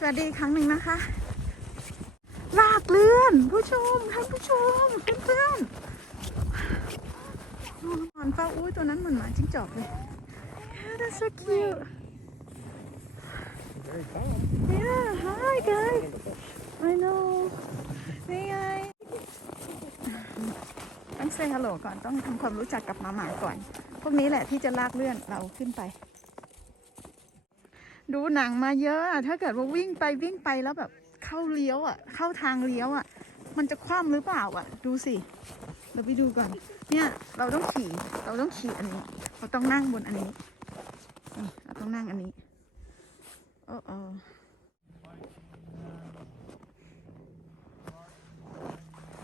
สวัสดีครั้งหนึ่งนะคะ ลากเลื่อนผู้ชมท่านผู้ชมเพื่อนๆนอนเฝ้าอุ้ยตัวนั้นเหมือนหมาจิ้งจอกเลย that's so cute. Yeah, hi guys. I know. นี่ไงต้องเซฮัลโหลก่อนต้องทำความรู้จักกับหมาหมาก่อน พวกนี้แหละที่จะลากเลื่อนเราขึ้นไป ดูหนังมาเยอะอะถ้าเกิดว่าวิ่งไปวิ่งไปแล้วแบบเข้าเลี้ยวอะ เข้าทางเลี้ยวอะ มันจะคว่ำหรือเปล่าอะ ดูสิ เราไปดูก่อน เนี่ยเราต้องขี่ เราต้องขี่อันนี้ เราต้องนั่งบนอันนี้นี่เราต้องนั่งอันนี้โอ้โอ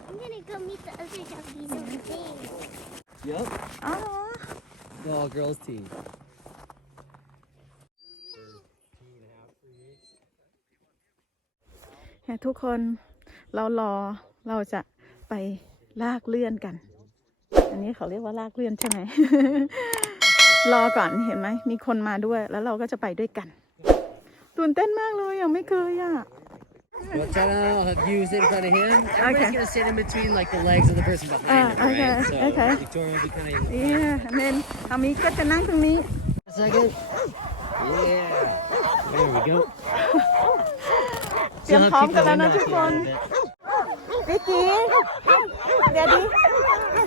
I'm gonna go meet the other doggies over there. Yep. อ๋อ All girls team. เนี่ยทุกคนเรารอเราจะไปลากเลื่อนกัน อันนี้เขาเรียกว่าลากเลื่อนใช่ไหม รอก่อนเห็นไหม มีคนมาด้วยแล้วเราก็จะไปด้วยกัน ตื่นเต้นมากเลยยังไม่เคยอะ Watch out, I'll have you sit in front of him. Everybody's Okay. gonna sit in between like the legs of the person behind Ah, him, okay, right? So okay. Victoria will be kind of. เนี่ยเนนอามีก็จะนั่งตรงนี้ A second. Yeah. There we go. เตรียมพร้อมกันแล้วนะทุกคนวิกกี้เดี๋ยวดิ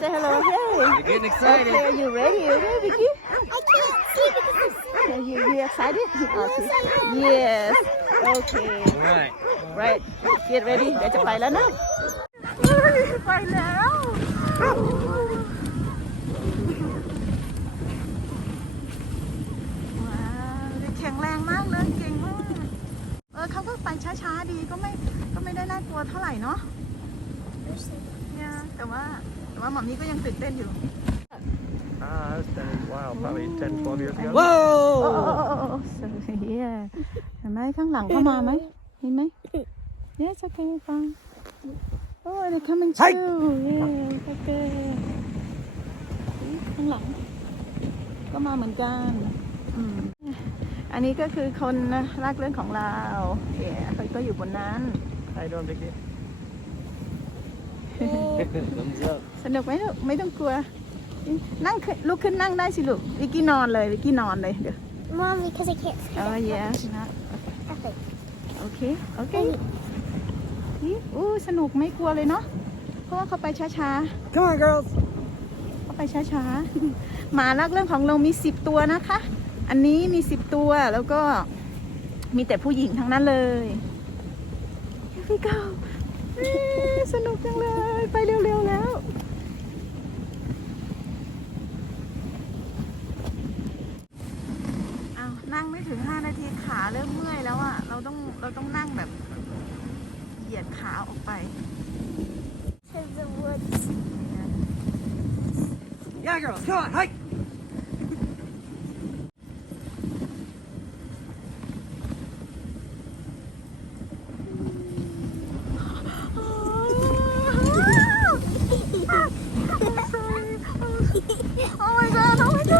say hello hey You're getting excited. okay you ready okay Vicky I can't see because I'm Are you, you excited? Yes. Okay. All right. Right. Get ready. เดี๋ยวจะไปแล้วนะไปแล้วาวเด็กแข็งแรงมากเลยเก่งมาก เออเขาก็ ไปช้าๆดีก็ไม่ก็ไม่ได้น่ากลัวเท่าไหร่เนาะเนี่ยแต่ว่าแต่ว่าหมอมี่ก็ยังตื่นเต้นอยู่ Ah, that's been a while, probably 10, 12 years ago. โอ้ Whoa! โอ้โอ้โอ้โอ้ sorry yeah เห็นไหมข้างหลังเข้ามาไหมเห็นไหม yes okay fine oh they coming too yeah okay ข้างหลัง ก็มาเหมือนกัน อืม อันนี้ก็คือคนนะลากเรื่องของเราเอ๋เขาก็อยู่บนนั้น How you doing, Vicky? Thumbs up. สนุกไหมลูกไม่ต้องกลัว นั่งขึ้นลุกขึ้นนั่งได้สิลูกวิกกี้นอนเลยวิกกี้นอนเลยเดี๋ยว mom because I can't see. เออ yes นะ Nothing. โอเคโอเคนี่อู้สนุกไม่กลัวเลยเนาะเพราะว่าเขาไปช้า Come on, girls. ๆเขาไปช้าๆหมาลักเรื่องของเรามีสิบตัวนะคะ อันนี้มีสิบตัวแล้วก็มีแต่ผู้หญิงทั้งนั้นเลย Here we go เอ้ยสนุกจังเลย ไปเร็วๆแล้วอ้าวนั่งไม่ถึง5นาทีขาเริ่มเมื่อยแล้วอะเราต้องเราต้องนั่งแบบ เหยียดขาออกไป To the woods. Yeah, girls. Come on, hike. Oh my god โอ้ my god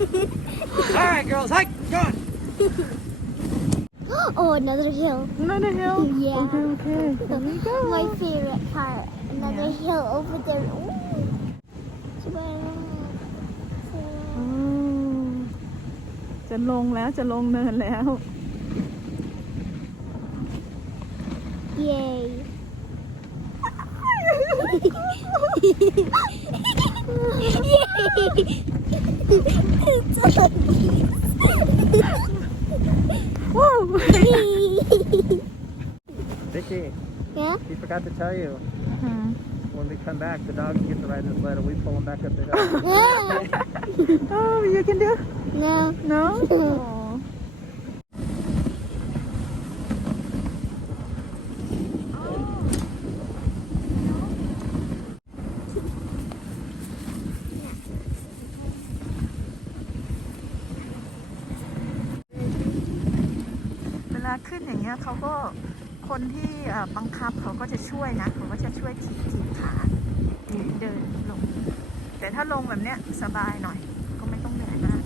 All right, girls, hike. Come on. Oh, another hill. another hill Yeah. okay okay here we go My favorite part. Another Yeah. hill over there. Ooh. Swell. อืมจะลงแล้วจะลงเนินแล้ว Yay. Whoa Vicky, yeah? we forgot to tell you. Hmm. When we come back, the dogs get to ride this sled and we pull them back up the hill. Yeah. oh you can do No. no oh. เวลาขึ้นอย่างเงี้ยเขาก็ คคนที่เอ่อบังคับเขาก็จะช่วยนะเขาก็จะช่วยถีบถีบขาเดินลง แต่ถ้าลงแบบเนี้ยสบายหน่อย ก็ไม่ต้องเหนื่อยมาก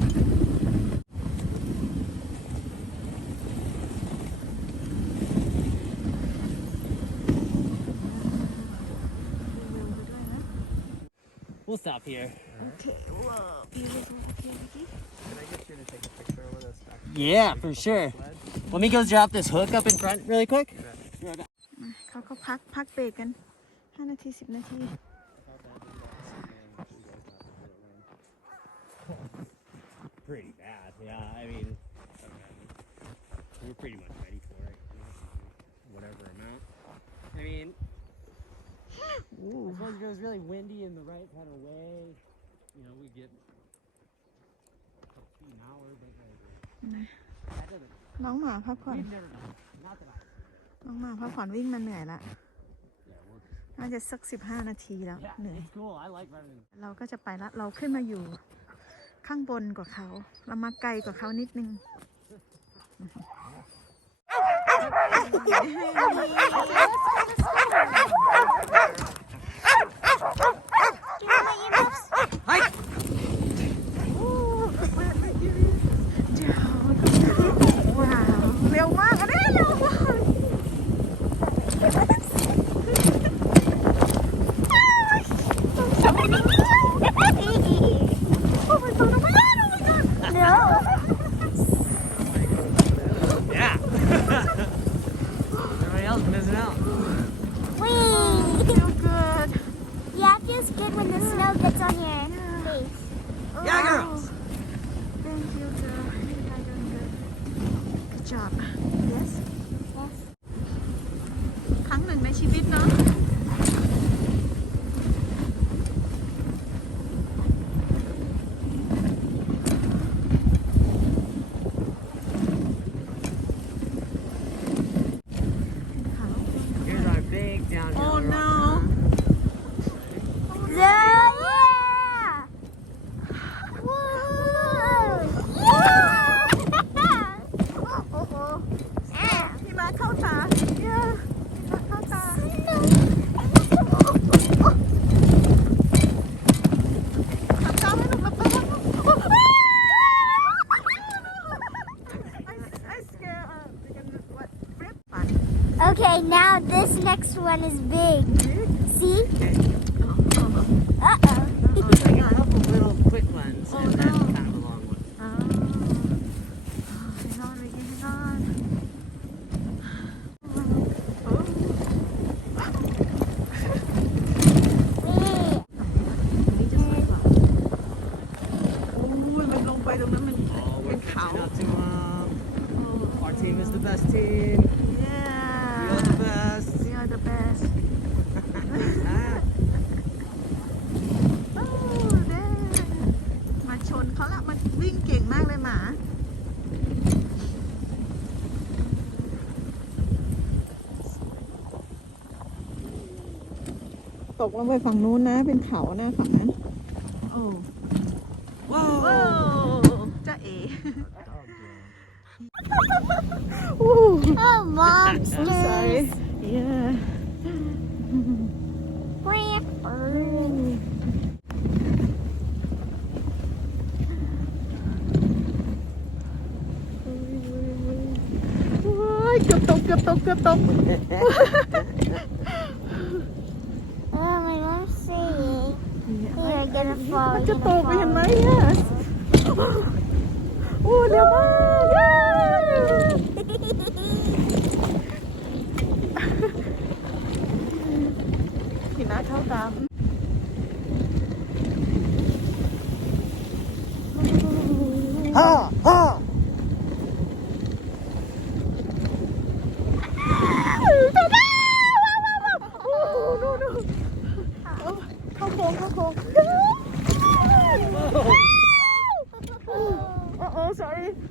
We'll stop here. โอเคว้าว beautiful โอเคเมื่อกี้ Can I get you to take a picture with us? Yeah, for sure. Let me go drop this hook up in front really quick. เขาก็พักพักเบรกกัน 5 นาที 10 นาที Pretty bad. Yeah, I mean, we're pretty much ready for it. you know, Whatever amount. I mean, I suppose if it was really windy and the right kind of way, you know, we get up to an hour, but like, that doesn't. น้องหมาพักผ่อน We've never done. it. Not that I. น้องมาพักผ่อนวิ่งมาเหนื่อยละน่าจะสัก15นาทีแล้วเหนื่อยเราก็จะไปละเราขึ้นมาอยู่ข้างบนกว่าเขา เรามาไกลกว่าเขานิดนึงว้ this one is big. See? ากเลยหมาตกลงไปฝั่งนู้นนะ เป็นเขานะฝั่งนั้นโอ้ Whoa! ว้จ้าเอ Oh, monsters. I'm sorry yeah Quack. ว้ายเกือบ ตกเกือบตกเกือบตก Oh, my mom's saying you're gonna fall. มัน you're จะต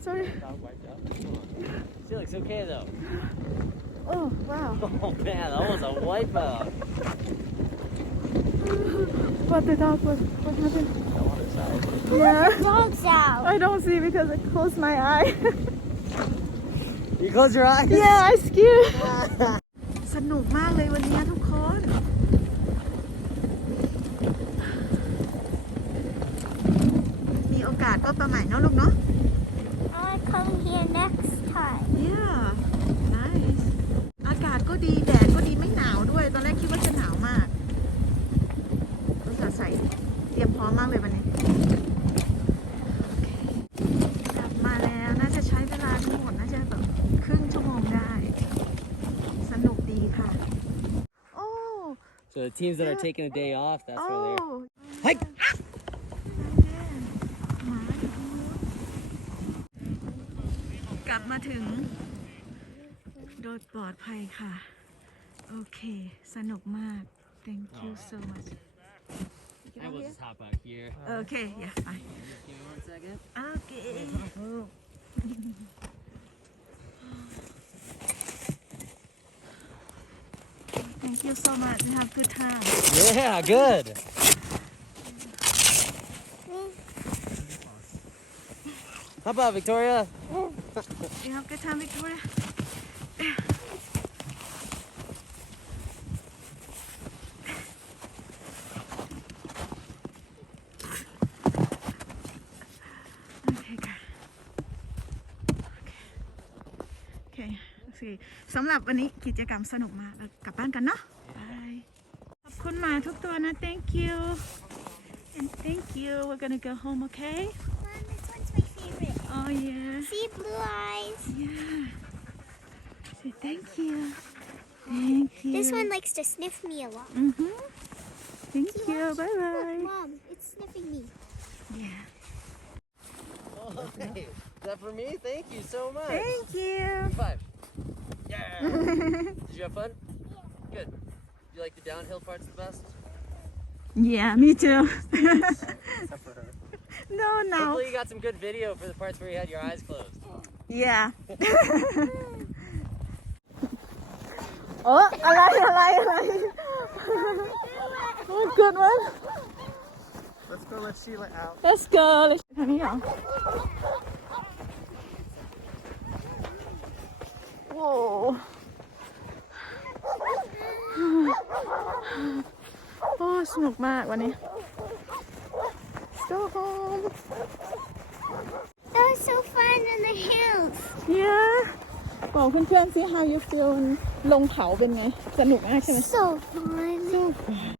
sorry sorry She looks okay though. โอ้ wow Oh man, that was a wipeout. what the dog what what happened yeah Dog's out. I don't see because I closed my eye You close your eyes? yeah I scared นุกมากเลยวันนี้ทุกคน มีโอกาสก็ประใหม่เนาะลูกเนาะ I want to come here next time. yeah nice อากาศก็ดีแดดก็ดีไม่หนาวด้วย ตอนแรกคิดว่าจะหนาวมากต้องใส่เตรียมพร้อมมากเลยวันนี้กลับมาแล้วน่าจะใช้เวลาทั้งหมดน่าจะแบบครึ่งชั่วโมงได้ สนุกดีค่ะ โอ้ So the teams that are taking a day off, that's โอ้ where they're. เฮ้ย Hike! ก ลับมาถึง โดยปลอดภัยค่ะ โอเค สนุกมาก thank you so much I will just hop out here. โอเคอย่าไป Give me one second. โอเค thank you so much we have good time Yeah, good. Hop out, Victoria. we have a good time Victoria โอเคค่ะโอเคโอเคสำหรับวันนี้กิจกรรมสนุกมากเรากลับบ้านกันเนาะบายขอบคุณหมาทุกตัวนะ thank you and thank you we're gonna go home okay oh yeah See blue eyes. yeah say thank you thank you This one likes to sniff me a lot. mm-hmm thank you bye Look, bye Mom, it's sniffing me. yeah Oh, hey, is that for me? Thank you so much. thank you Five. Yeah. Did you have fun? Good. Do You like the downhill parts the best? yeah me too Except for her. no no Hopefully you got some good video for the parts where you had your eyes closed. yeah โอ้อะไรอะไรอะไร oh good one Let's go let Sheila out. let's go เลยทางนี้เหรอโว้โอ้สนุกมากวันนี้ Let's go home That was so fun in the hills. yeah บอกเพื่อนๆสิ how you feel ลงเขาเป็นไง สนุกมากใช่ไหม So fun.